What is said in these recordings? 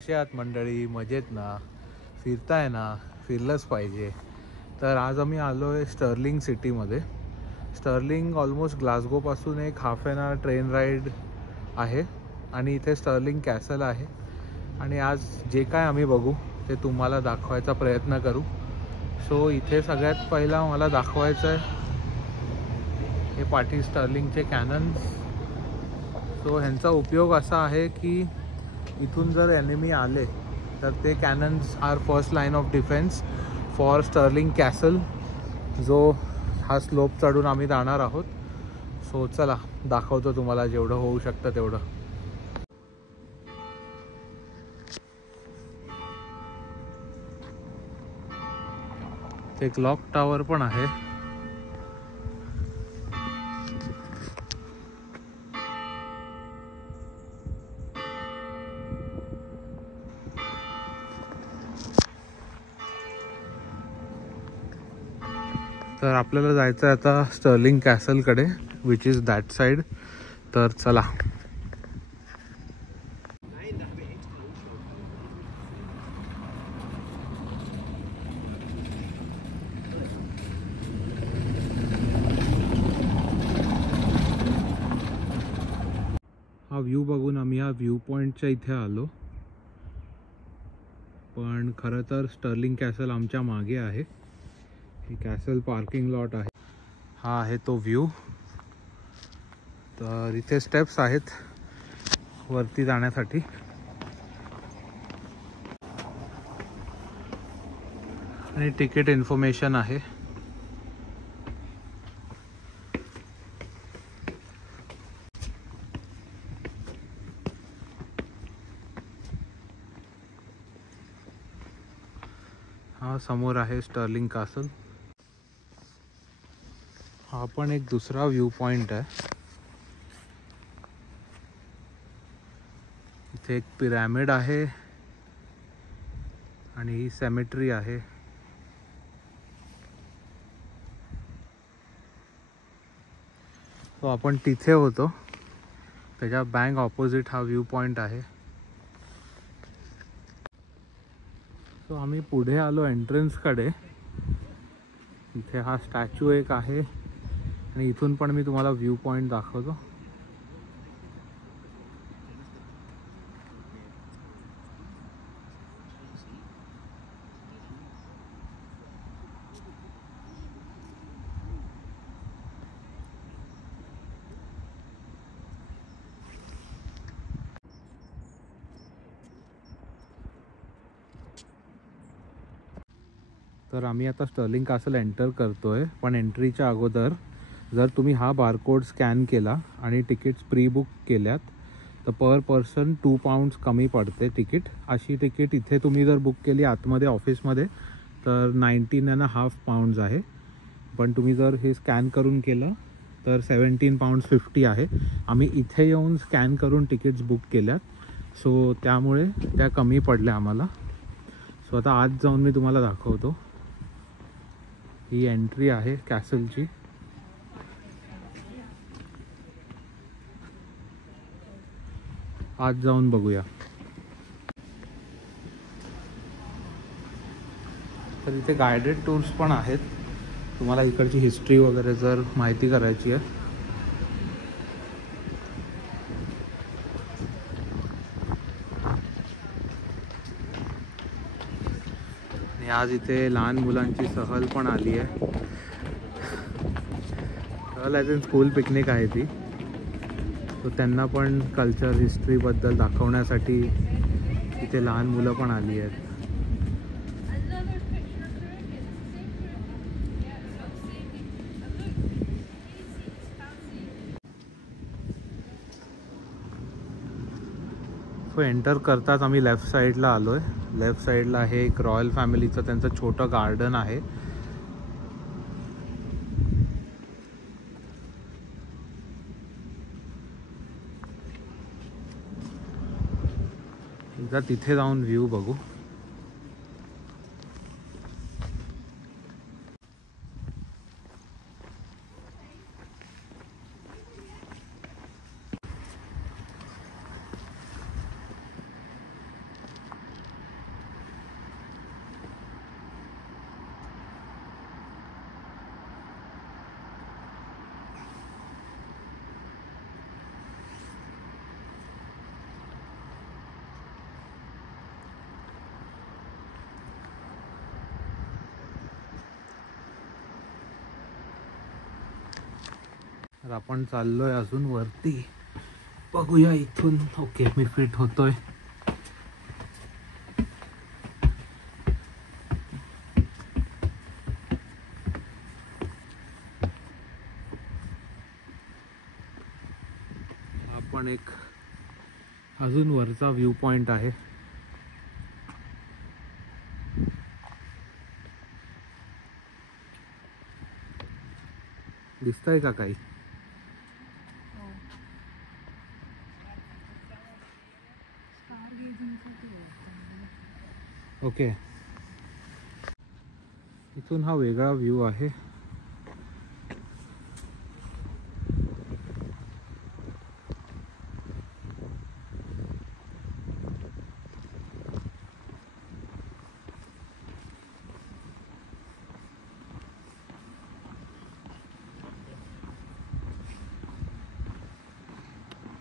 कसे आहात मंडळी? मजेत ना? फिरताय ना? फिरलंच पाहिजे. तर आज आम्ही आलो आहे स्टर्लिंग सिटीमध्ये. स्टर्लिंग ऑलमोस्ट ग्लासगोपासून एक half an hour train ride आहे आणि इथे स्टर्लिंग कॅसल आहे. आणि आज जे काय आम्ही बघू ते तुम्हाला दाखवायचा प्रयत्न करू. सो इथे सगळ्यात पहिला मला दाखवायचं आहे हे पाठी स्टर्लिंगचे कॅनन्स. सो ह्यांचा उपयोग असा आहे की इथून जर एनिमी आले तर ते cannons are first line of defence for Stirling Castle, जो हा स्लोप चढून आम्ही जाणार आहोत. सो चला दाखवतो तुम्हाला जेवढं होऊ शकतं तेवढं. एक क्लॉक टावर पण आहे. तर आपल्याला जायचं आहे आता स्टर्लिंग कॅसलकडे, विच इज दॅट साइड. तर चला. हा व्ह्यू बघून आम्ही हा व्ह्यू पॉईंटच्या इथे आलो, पण खरं तर स्टर्लिंग कॅसल आमच्या मागे आहे. हे कॅसल पार्किंग लॉट आहे. हा आहे तो व्ह्यू. तर इथे स्टेप्स आहेत वरती जाण्यासाठी. आणि तिकीट इन्फॉर्मेशन आहे. हा समोर आहे स्टर्लिंग कॅसल. हा पण एक दुसरा व्ह्यू पॉइंट आहे. इथे एक पिरॅमिड आहे आणि ही सेमेट्री आहे. तो आपण तिथे होतो, त्याच्या बँक ऑपोजिट हा व्ह्यू पॉइंट आहे. सो आम्ही पुढे आलो एंट्रन्सकडे. इथे हा स्टॅच्यू एक आहे आणि इथून पण मी तुम्हाला व्ह्यू पॉइंट दाखवतो. तर आम्ही आता स्टर्लिंग कॅसल एंटर करतोय, पण एंट्रीच्या अगोदर जर तुम्ही हा बारकोड स्कॅन केला आणि तिकीट्स प्री बुक केल्यात तर पर पर्सन 2 पाउंड्स कमी पडते तिकीट. अशी तिकीट इथे तुम्ही जर बुक केली आतमध्ये ऑफिसमध्ये तर 19.5 पाउंड्स आहे. पण तुम्ही जर हे स्कॅन करून केलं तर 17 पाउंड्स 50 आहे. आम्ही इथे येऊन स्कॅन करून तिकीट्स बुक केल्यात, सो त्यामुळे त्या कमी पडल्या आम्हाला. सो आता आत जाऊन मी तुम्हाला दाखवतो. ही एंट्री आहे कॅसलची. आत जाऊन बघूया. तर इथे गायडेड टूर्स पण आहेत, तुम्हाला इकडची हिस्ट्री वगैरे जर माहिती करायची आहे. आणि आज इथे लहान मुलांची सहल पण आली आहे. सहल ॲज इन स्कूल पिकनिक आहे ती. तो त्यांना पण कल्चर हिस्ट्रीबद्दल दाखवण्यासाठी इथे लहान मुलं पण आली आहेत. सो एंटर करताच आम्ही लेफ्ट साईडला आलो आहे. लेफ्ट साईडला हे एक रॉयल फॅमिलीचं त्यांचं छोटं गार्डन आहे. एकदा तिथे जाऊन व्ह्यू बघू. तर आपण चाललोय अजून वरती, बघूया इथून. ओके, मी फिट होतोय. हा पण एक अजून वरचा व्ह्यू पॉइंट आहे. दिसतंय का काही? ओके, इथून हा वेगळा व्ह्यू आहे.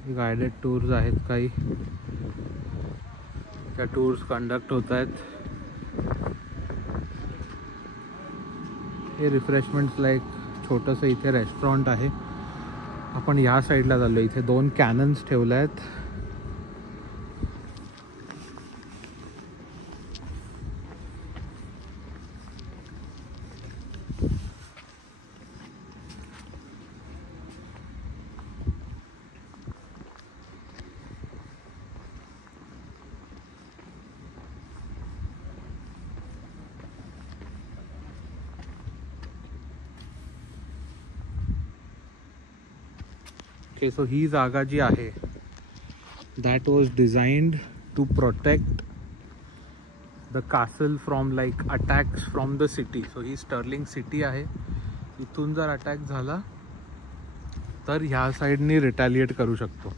गायडेड टूर्स आहेत काही, त्या टूर्स कंडक्ट होत आहेत. हे रिफ्रेशमेंट्सला एक छोटंसं इथे रेस्टॉरंट आहे. आपण या साईडला चाललो. इथे 2 कॅनन्स ठेवले आहेत. ओके, सो ही जागा जी आहे that was designed to protect the castle from like attacks from the city. So ही स्टर्लिंग सिटी आहे. इथून जर अटॅक झाला तर ह्या साईडनी रिटॅलिएट करू शकतो.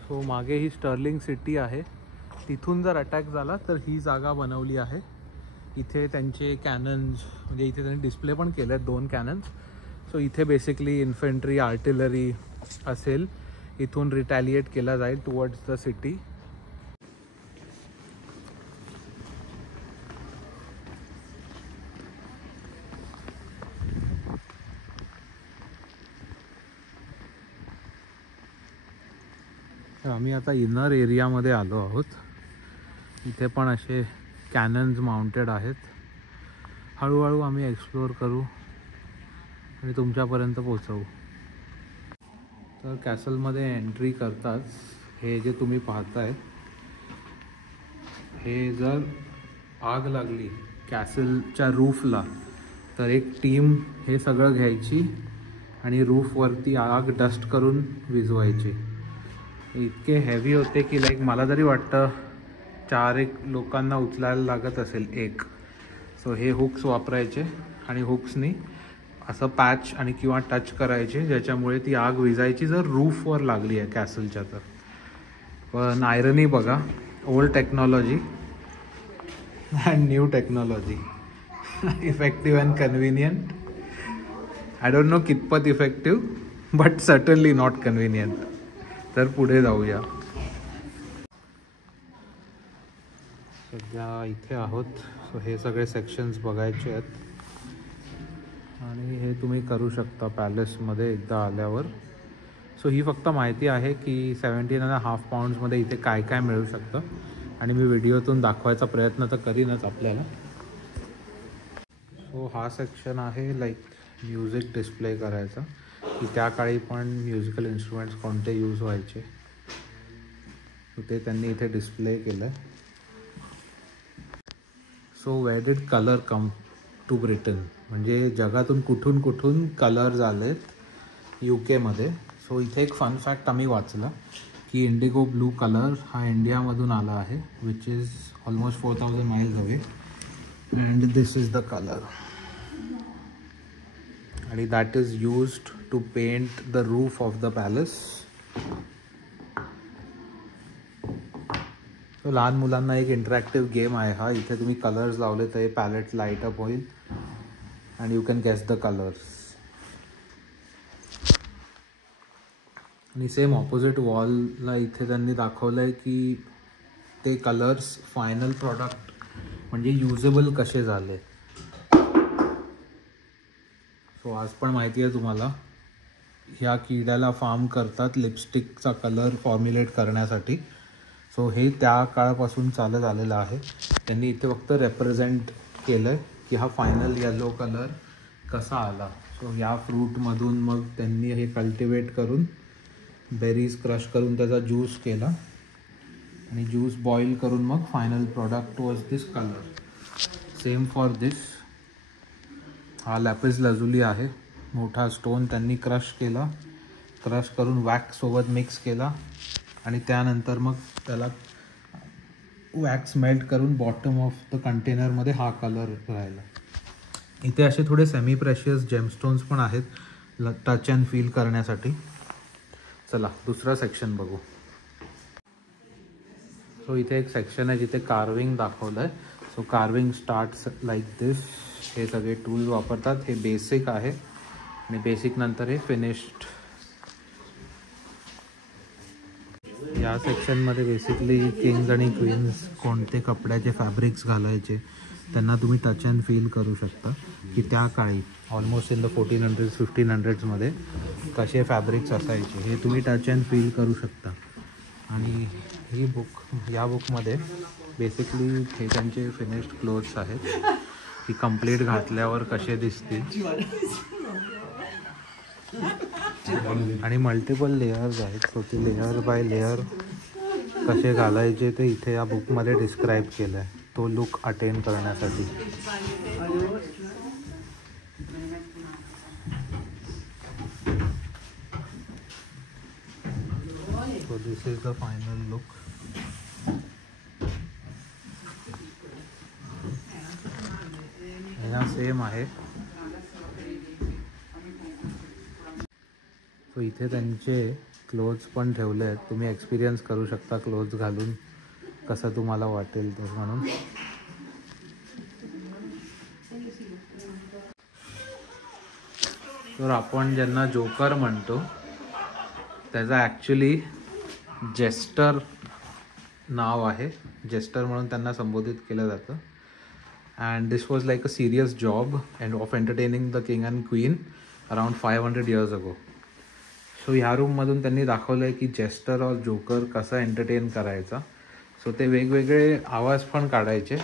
सो मागे ही स्टर्लिंग सिटी आहे. तिथून जर अटॅक झाला तर ही जागा बनवली आहे. इथे त्यांचे कॅनन्स, म्हणजे इथे त्यांनी डिस्प्ले पण केले आहेत 2 कॅनन्स. सो इथे बेसिकली इन्फंट्री, आर्टिलरी असेल. इथून रिटॅलिएट केला जाईल टुवर्ड्स द सिटी. तर आम्ही आता इनर एरियामध्ये आलो आहोत. इथे पण असे कॅनन्स माउंटेड आहेत. हळूहळू आम्ही एक्सप्लोअर करू आणि तुमच्यापर्यंत पोहोचवू. तर कॅसलमध्ये एंट्री करताच हे जे तुम्ही पाहताय, हे जर आग लागली कॅसलच्या रूफला तर एक टीम हे सगळं घ्यायची आणि रूफवरती आग डस्ट करून विझवायची. इतके हेवी होते की लाईक मला तरी वाटतं 4 लोकांना उचलायला लागत असेल एक. सो हे हुक्स वापरायचे आणि हुक्सनी असं पॅच आणि किंवा टच करायचे, ज्याच्यामुळे ती आग विझायची जर रूफवर लागली आहे कॅसलच्या तर. पण आयरनी बघा, old technology and new technology, effective and convenient. I don't know कितपत effective, but certainly not convenient. तर पुढे जाऊया. सध्या इथे आहोत. सो हे सगळे सेक्शन्स बघायचे आहेत आणि हे तुम्ही करू शकता पॅलेसमध्ये एकदा आल्यावर. सो ही फक्त माहिती आहे की 17.5 पाऊंड्समध्ये इथे काय काय मिळू शकतं आणि मी व्हिडिओतून दाखवायचा प्रयत्न तर करीनच आपल्याला. सो हा सेक्शन आहे लाईक म्युझिक डिस्प्ले करायचा, की त्या काळी पण म्युझिकल इन्स्ट्रुमेंट्स कोणते यूज व्हायचे ते त्यांनी इथे डिस्प्ले केलं आहे. So where did colour come to Britain, म्हणजे जगातून कुठून कुठून कलर्स आलेत UK मध्ये. सो इथे एक फन फॅक्ट आम्ही वाचला की इंडिगो ब्लू कलर हा इंडियामधून आला आहे, which is almost 4000 miles away. And this is the colour आणि that is used to paint the roof of the palace. तो लहान मुलांना एक इंटरॅक्टिव्ह गेम आहे हा. इथे तुम्ही कलर्स लावले तर हे पॅलेट लाईट अप होईल and you can guess the colours. आणि सेम ऑपोजिट वॉलला इथे त्यांनी दाखवलं आहे की ते कलर्स फायनल प्रॉडक्ट म्हणजे युजेबल कसे झाले. सो आज पण माहिती आहे तुम्हाला ह्या किड्याला फार्म करतात लिपस्टिकचा कलर फॉर्म्युलेट करण्यासाठी. सो हे त्या काळापासून चालत आलेलं आहे. त्यांनी इथे फक्त रेप्रेझेंट केलं आहे की हा फायनल येलो कलर कसा आला. सो या फ्रूटमधून मग त्यांनी हे कल्टिवेट करून बेरीज क्रश करून त्याचा ज्यूस केला आणि ज्यूस बॉईल करून मग final product was this colour. Same for this. हा लॅपिस लजुली आहे. मोठा स्टोन त्यांनी क्रश केला, क्रश करून वॅक्ससोबत मिक्स केला आणि त्यानंतर मग त्याला वॅक्स मेल्ट करून बॉटम ऑफ द कंटेनरमध्ये हा कलर राहिला. इथे असे थोडे सेमी प्रेशियस जेमस्टोन्स पण आहेत टच अँड फील करण्यासाठी. चला दुसरा सेक्शन बघू. सो इथे एक सेक्शन आहे जिथे कार्विंग दाखवलं आहे. सो कार्विंग स्टार्ट्स लाईक दिस. हे सगळे टूल वापरतात. हे बेसिक आहे आणि बेसिक नंतर हे फिनिश्ड. या सेक्शनमध्ये बेसिकली किंग्ज आणि क्वीन्स कोणते कपड्याचे फॅब्रिक्स घालायचे त्यांना तुम्ही टच अँड फील करू शकता की त्या काळी ऑलमोस्ट इन द 1400s 1500sमध्ये कसे फॅब्रिक्स असायचे हे तुम्ही टच अँड फील करू शकता. आणि ही बुक, या बुकमध्ये बेसिकली हे त्यांचे फिनिश्ड क्लोथ्स आहेत की कंप्लीट घातल्यावर कसे दिसतील आणि मल्टिपल लेयर्स आहेत. सो ते लेयर बाय लेयर कसे घालायचे ते इथे या बुकमध्ये डिस्क्राईब केलं आहे तो लुक अटेन करण्यासाठी. So this is the final look. ह्या सेम आहे. सो इथे त्यांचे क्लोथ्स पण ठेवले आहेत. तुम्ही एक्सपिरियन्स करू शकता क्लोथ्स घालून कसं तुम्हाला वाटेल ते म्हणून. तर आपण ज्यांना जोकर म्हणतो त्याचा ॲक्च्युली जेस्टर नाव आहे. जेस्टर म्हणून त्यांना संबोधित केलं जातं. And this was like a serious job and of entertaining the king and queen around 500 years ago. So ह्या रूममधून त्यांनी दाखवलं आहे की जेस्टर और जोकर कसा एंटरटेन करायचा. सो ते वेगवेगळे आवाज पण काढायचे.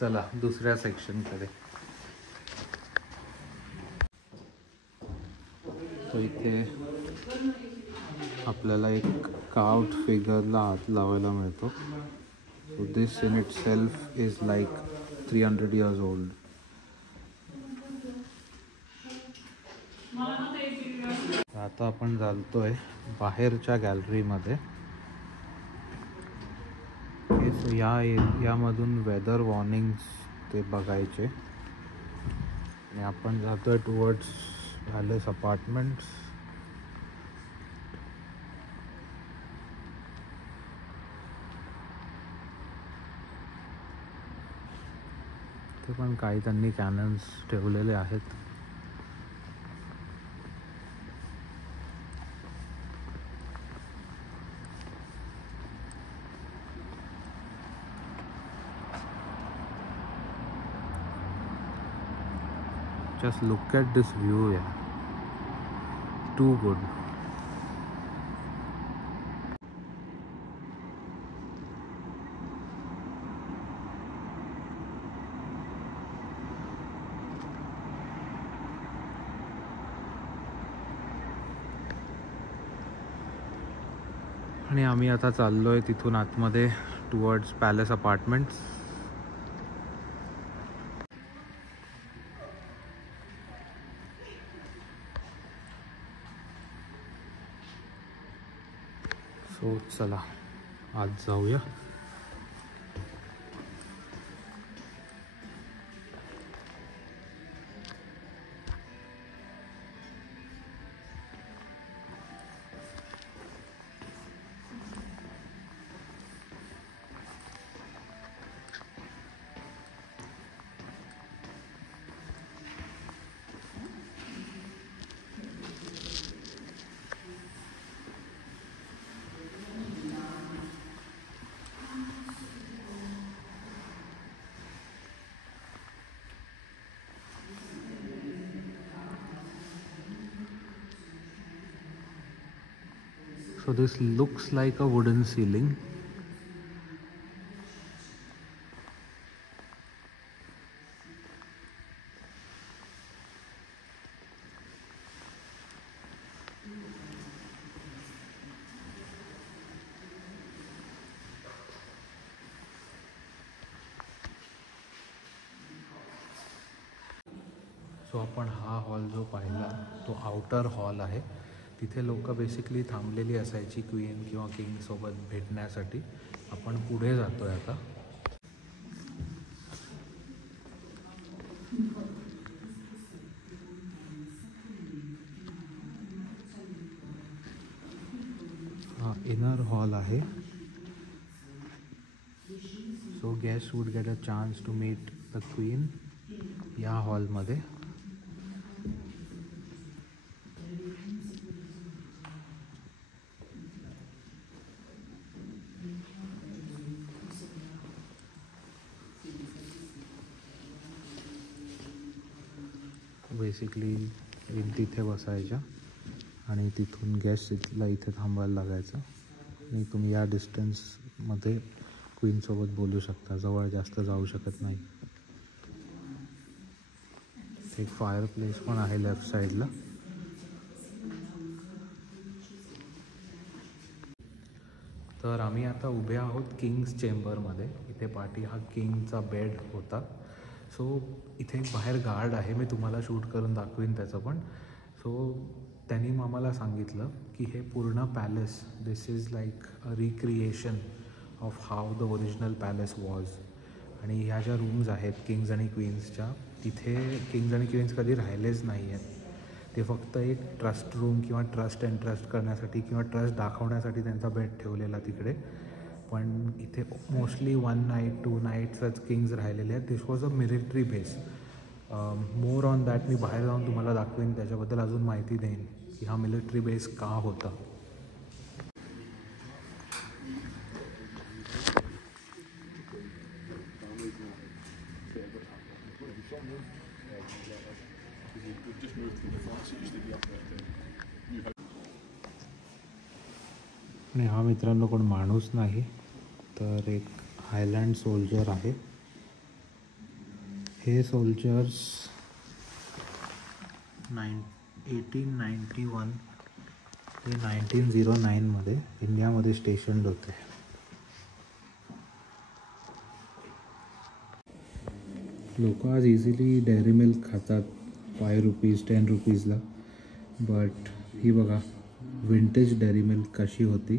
चला दुसऱ्या सेक्शनकडे. तो इथे आपल्याला एक कार्व्ड फिगरला हात लावायला मिळतो. So this in it self is like 300 years old. आता आपण चालतोय बाहेरच्या गॅलरीमध्ये. सो यामधून वेदर वॉर्निंग्स ते बघायचे आणि आपण जातोय टुवर्ड्स पॅलेस अपार्टमेंट्स. ते पण काही त्यांनी कॅनन्स ठेवलेले आहेत. Just look at this view, yeah. Too good. आणि आम्ही आता चाललोय तिथून आतमध्ये टुवर्ड्स पॅलेस अपार्टमेंट्स. सो चला आज जाऊया. So this looks like a wooden ceiling. So आपण हा हॉल जो पाहिला तो आउटर हॉल आहे. तिथे लोक बेसिकली थांबलेली असायची क्वीन किंवा किंगसोबत भेटण्यासाठी. आपण पुढे जातो आहे आता. हा इनर हॉल आहे. So guest would get a chance to meet the queen या हॉलमध्ये. बेसिकली तिथे बसायच्या आणि तिथून गेस्टला इथे थांबायला लागायचं आणि तुम्ही या डिस्टन्समध्ये क्वीनसोबत बोलू शकता. जवळ जास्त जाऊ शकत नाही. एक फायर प्लेस पण आहे लेफ्ट साईडला. तर आम्ही आता उभे आहोत किंग्स चेंबरमध्ये. इथे पाठी हा किंगचा बेड होता. सो इथे एक बाहेर गार्ड आहे. मी तुम्हाला शूट करून दाखवीन त्याचं पण. सो त्यांनी आम्हाला सांगितलं की हे पूर्ण palace this is like a recreation of how the original palace was. आणि ह्या ज्या रूम्स आहेत किंग्स आणि क्वीन्सच्या, तिथे किंग्स आणि क्वीन्स कधी राहिलेच नाही आहेत. ते फक्त एक ट्रस्ट रूम किंवा ट्रस्ट अँड ट्रस्ट करण्यासाठी किंवा ट्रस्ट दाखवण्यासाठी त्यांचा बेड ठेवलेला तिकडे. पण इथे मोस्टली 1 नाईट 2 नाईट्सच किंग्स राहिलेले आहेत. This was a military base. More on that मी बाहेर जाऊन तुम्हाला दाखवेन, त्याच्याबद्दल अजून माहिती देईन की हा मिलिटरी बेस का होता. आणि हा मित्रांनो कोण माणूस नाही तर एक हायलँड सोल्जर आहे. हे सोल्जर्स 1891 ते 1909मध्ये इंडियामध्ये स्टेशन्ड होते. लोक आज इझिली डेअरी मिल्क खातात 5 रुपीज 10 रुपीजला. बट ही बघा विंटेज डेअरी मिल्क कशी होती.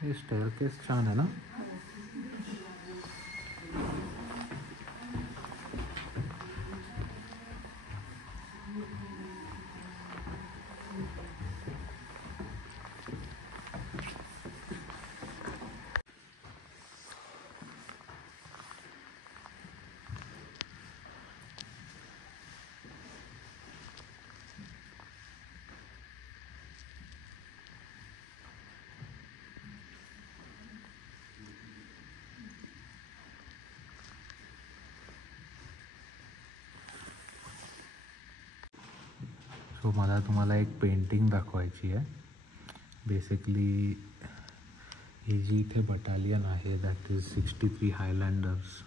हे स्टेअरकेस छान आहे ना. सो मला तुम्हाला एक पेंटिंग दाखवायची आहे. बेसिकली ही जी इथे बटालियन आहे दॅट इज 63 हायलँडर्स.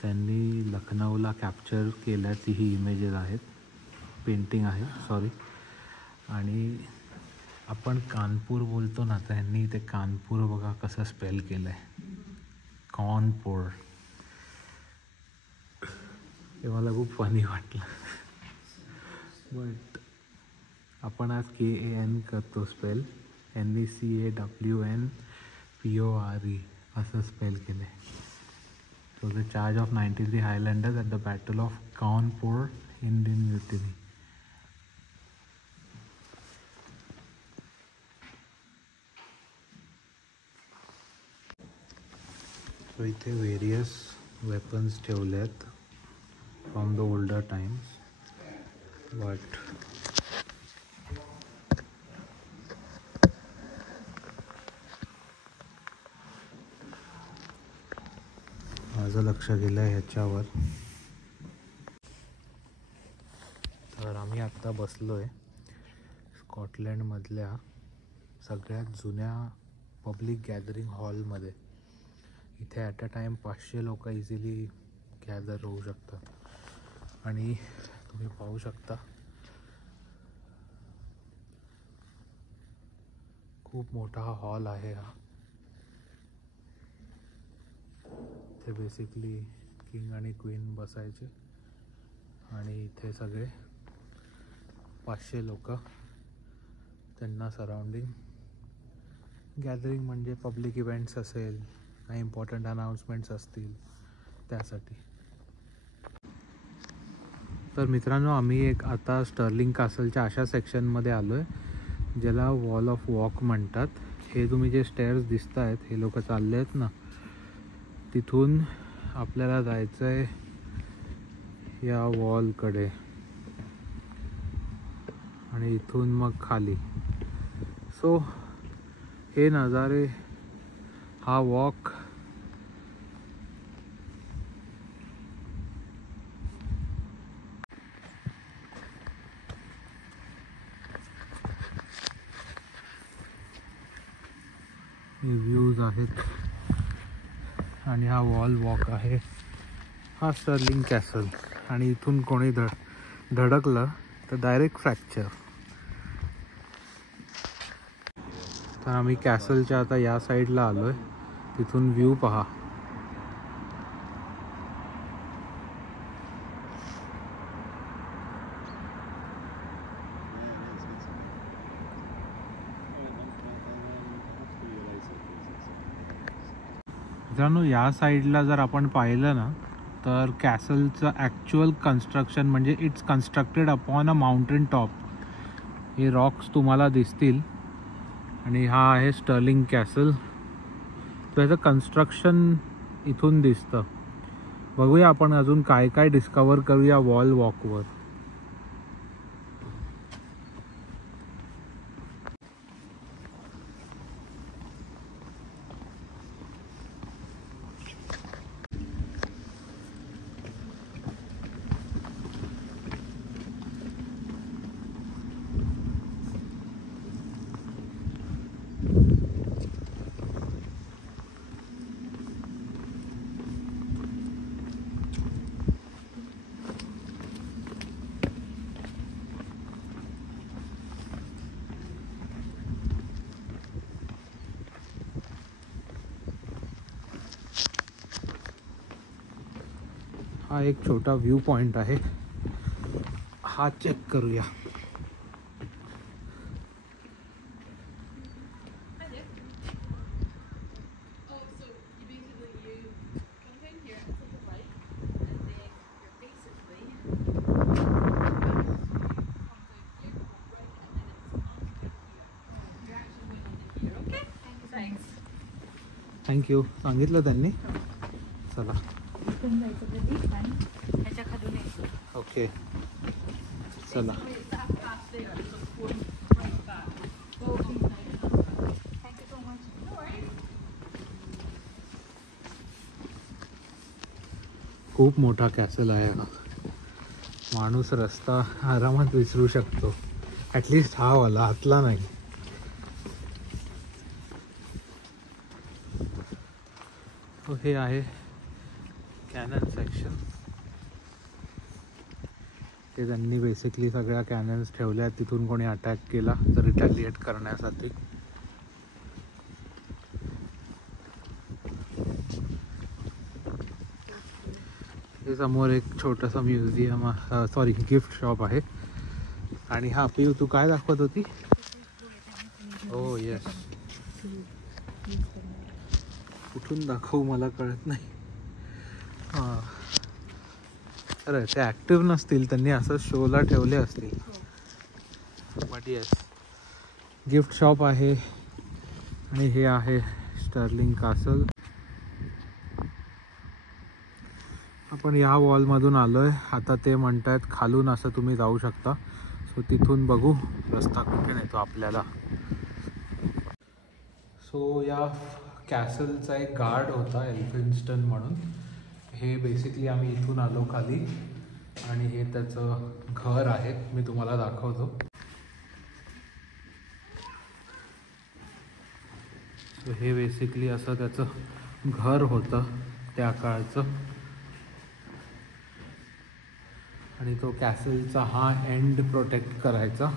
त्यांनी लखनौला कॅप्चर केल्याची ही इमेजेस आहेत. पेंटिंग आहे सॉरी. आणि आपण कानपूर बोलतो ना, त्यांनी ते कानपूर बघा कसं स्पेल केलं आहे. कानपूर. हे मला खूप फनी वाटलं. बट आपण आज KAN करतो स्पेल. NECAWNPORE असं स्पेल केलं आहे. So the charge of 93 Highlanders at the battle of Kanpur Indian mutiny. So इथे व्हेरियस वेपन्स ठेवले आहेत from the older times. But माझं लक्ष गेलं ह्याच्यावर. तर आम्ही आत्ता बसलो आहे स्कॉटलँडमधल्या सगळ्यात जुन्या पब्लिक गॅदरिंग हॉलमध्ये. इथे ॲट अ टाईम 500 लोक इझिली गॅदर होऊ शकतात. आणि तुम्ही पाहू शकता खूप मोठा हा हॉल आहे. हा इथे बेसिकली किंग आणि क्वीन बसायचे आणि इथे सगळे 500 लोक त्यांना सराउंडिंग गॅदरिंग, म्हणजे पब्लिक इव्हेंट्स असेल, काही इम्पॉर्टंट अनाउन्समेंट्स असतील त्यासाठी. तर मित्रांनो, आम्ही एक आता स्टर्लिंग कासलच्या अशा सेक्शनमध्ये आलो आहे ज्याला वॉल ऑफ वॉक म्हणतात. हे तुम्ही जे स्टेअर्स दिसत आहेत, हे लोक चालले आहेत ना, तिथून आपल्याला जायचं आहे या वॉलकडे आणि इथून मग खाली. सो हे नजारे, हा वॉक व्ह्यूज आहेत आणि हा वॉल वॉक आहे. हा स्टर्लिंग कॅसल. आणि इथून कोणी धडकलं तर डायरेक्ट फ्रॅक्चर. तर आम्ही कॅसलच्या आता या साईडला आलो आहे. तिथून व्ह्यू पहा. मित्रांनो, या साईडला जर आपण पाहिलं ना, तर कॅसलचं ॲक्च्युअल कन्स्ट्रक्शन म्हणजे it's constructed upon a mountain top. हे रॉक्स तुम्हाला दिसतील आणि हा आहे स्टर्लिंग कॅसल. तर याचं कन्स्ट्रक्शन इथून दिसतं. बघूया आपण अजून काय काय डिस्कवर करूया वॉल वॉकवर. हा एक छोटा व्ह्यू पॉइंट आहे, हा चेक करूया. थँक्यू. सांगितलं त्यांनी. चला. ओके, चला. खूप मोठा कॅसल आहे हा. माणूस रस्ता आरामात विसरू शकतो. ॲटलिस्ट हा वाला, आतला नाही. हे आहे कॅनन सेक्शन. ते त्यांनी बेसिकली सगळ्या कॅनन्स ठेवल्या आहेत. तिथून कोणी अटॅक केला तर रिटॅलिएट करण्यासाठी. हे समोर एक छोटंसं म्युझियम, सॉरी गिफ्ट शॉप आहे. आणि हा पिऊ, तू काय दाखवत होती? हो येस. कुठून दाखवू मला कळत नाही. हां, अरे ते ॲक्टिव्ह नसतील, त्यांनी असं शोला ठेवले असतील. बट येस, गिफ्ट शॉप आहे. आणि हे आहे स्टर्लिंग कासल. आपण या वॉलमधून आलो आहे. आता ते म्हणतात खालून असं तुम्ही जाऊ शकता. सो तिथून बघू रस्ता कुठे नेतो आपल्याला. सो या कॅसलचा एक गार्ड होता, एल्फिन्स्टन म्हणून. हे बेसिकली आम्ही इथून आलो खाली आणि हे त्याचं घर आहे, मी तुम्हाला दाखवतो. सो हे बेसिकली असं त्याचं घर होतं त्या काळचं. आणि तो कॅसलचा हा एंड प्रोटेक्ट करायचा.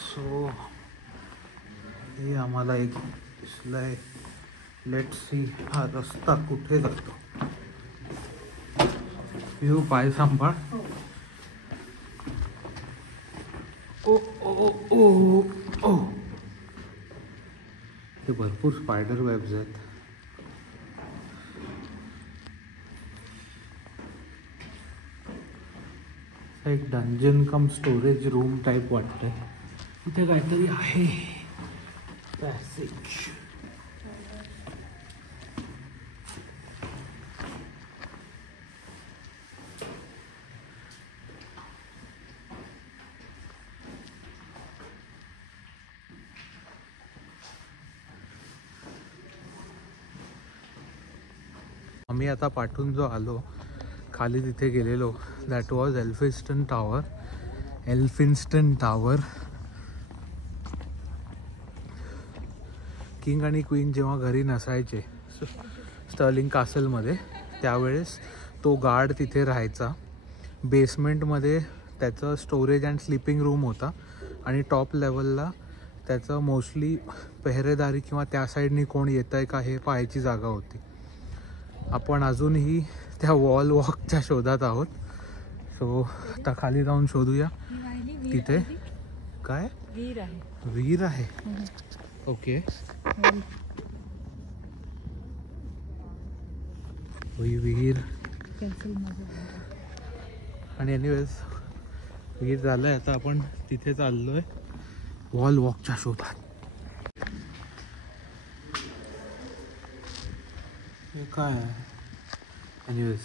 सो हे आम्हाला एक दिसलंय. लेट्स सी हा रस्ता कुठे जातो. व्ह्यू पाय सांभाळ. ओ ओ ओ ओ हे भरपूर स्पायडर वेब्स आहेत. एक डंजन कम स्टोरेज रूम टाईप वाटतंय. इथे काहीतरी आहे. पॅसेज. आम्ही आता पाठून जो आलो खाली तिथे गेलेलो, that was Elphinstone tower. Elphinstone tower. King आणि क्वीन जेव्हा घरी नसायचे स्टर्लिंग कासलमध्ये, त्यावेळेस तो गार्ड तिथे राहायचा. बेसमेंटमध्ये त्याचं स्टोरेज अँड स्लीपिंग रूम होता आणि टॉप लेवलला त्याचं मोस्टली पेहरेदारी किंवा त्या साईडनी कोण येतं आहे का हे पाहायची जागा होती. आपण अजूनही त्या वॉल वॉकच्या शोधात आहोत. सो आता खाली जाऊन शोधूया. तिथे काय विहीर आहे. ओके. विहीर आणि एनिवेज विहीर झालंय. आता आपण तिथे चाललोय वॉल वॉकच्या शोधात. हे काय आहे? एनिवेज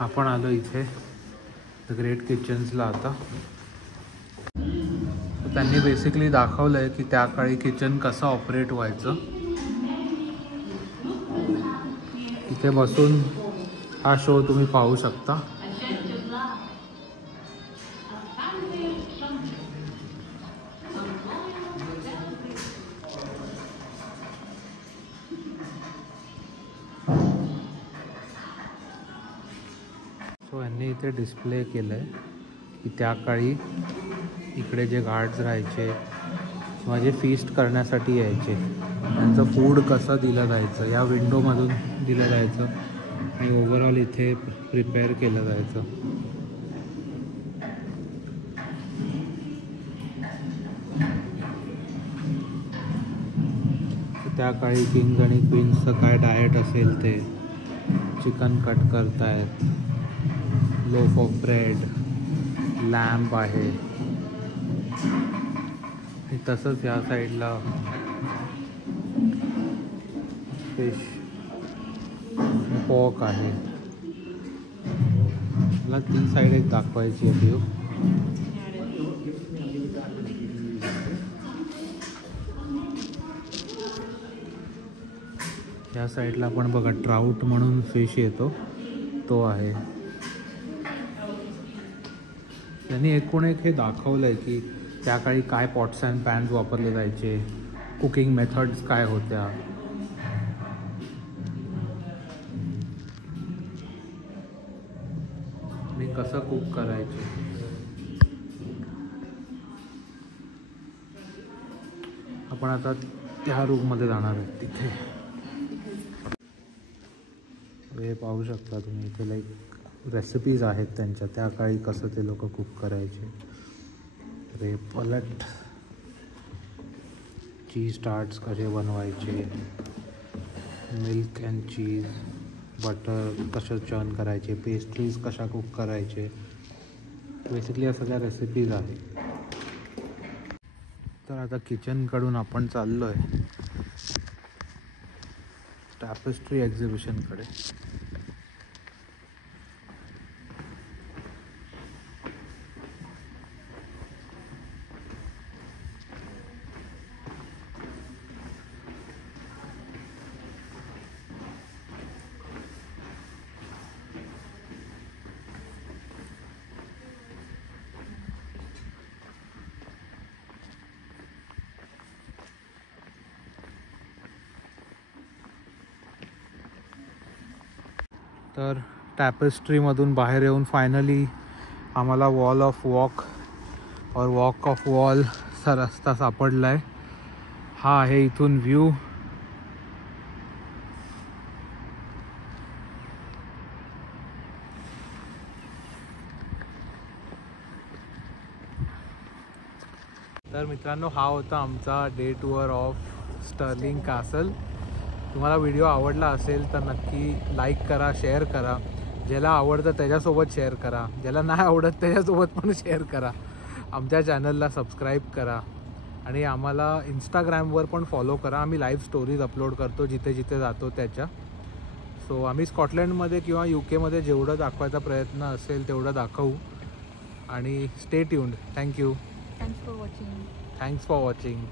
आपण आलो इथे द ग्रेट किचन्सला. आता त्यांनी बेसिकली दाखवलं आहे की त्या काळी किचन कसं ऑपरेट व्हायचं. इथे बसून हा शो तुम्ही पाहू शकता. सो यांनी इथे डिस्प्ले केलं आहे की त्या काळी इकडे जे गार्ड्स राहायचे किंवा जे फीस्ट करण्यासाठी यायचे त्यांचं फूड कसं दिलं जायचं, या विंडोमधून दिलं जायचं आणि ओव्हरऑल इथे प्रिपेअर केलं जायचं. त्या काळी किंग आणि क्वीन्सचं काय डाएट असेल ते. चिकन कट करतायत, लोफ ऑफ ब्रेड, लॅम्प आहे. तसंच या साईडला फिश पॉक आहे. मला ती साईड एक दाखवायची आहे व्ह्यू. या साईडला पण बघा ट्राउट म्हणून फिश येतो, तो आहे. त्यांनी एकूण एक हे दाखवलं आहे की त्या काळी काय पॉट्स अँड पॅन्स वापरले जायचे, कुकिंग मेथड्स काय होत्या. मी कसं कुक करायचे. आपण आता त्या रूममध्ये जाणार आहे. तिथे हे पाहू शकता तुम्ही. इथे लाईक रेसिपीज आहेत त्यांच्या, त्या काळी कसं ते लोक कुक करायचे. रेपलेट, चीज टार्ट्स कसे बनवायचे, मिल्क अँड चीज, बटर कसं चर्न करायचे, पेस्ट्रीज कशा कुक करायचे. बेसिकली या सगळ्या रेसिपीज आहेत. तर आता किचनकडून आपण चाललो आहे टॅपेस्ट्री एक्झिबिशनकडे. तर टॅपेस्ट्रीमधून बाहेर येऊन फायनली आम्हाला वॉल ऑफ वॉक और वॉक ऑफ वॉल चा रस्ता सापडला आहे. हा आहे इथून व्ह्यू. तर मित्रांनो, हा होता आमचा day tour of Stirling Castle. तुम्हाला व्हिडिओ आवडला असेल तर नक्की लाईक करा, शेअर करा. ज्याला आवडतं त्याच्यासोबत शेअर करा, ज्याला नाही आवडत त्याच्यासोबत पण शेअर करा. आमच्या चॅनलला सबस्क्राईब करा आणि आम्हाला इंस्टाग्रामवर पण फॉलो करा. आम्ही लाईव्ह स्टोरीज अपलोड करतो जिथे जिथे जातो त्याच्या. सो आम्ही स्कॉटलंडमध्ये किंवा UK जेवढं दाखवायचा प्रयत्न असेल तेवढं दाखवू. आणि stay tuned. Thank you. Thanks for watching. Thanks for watching.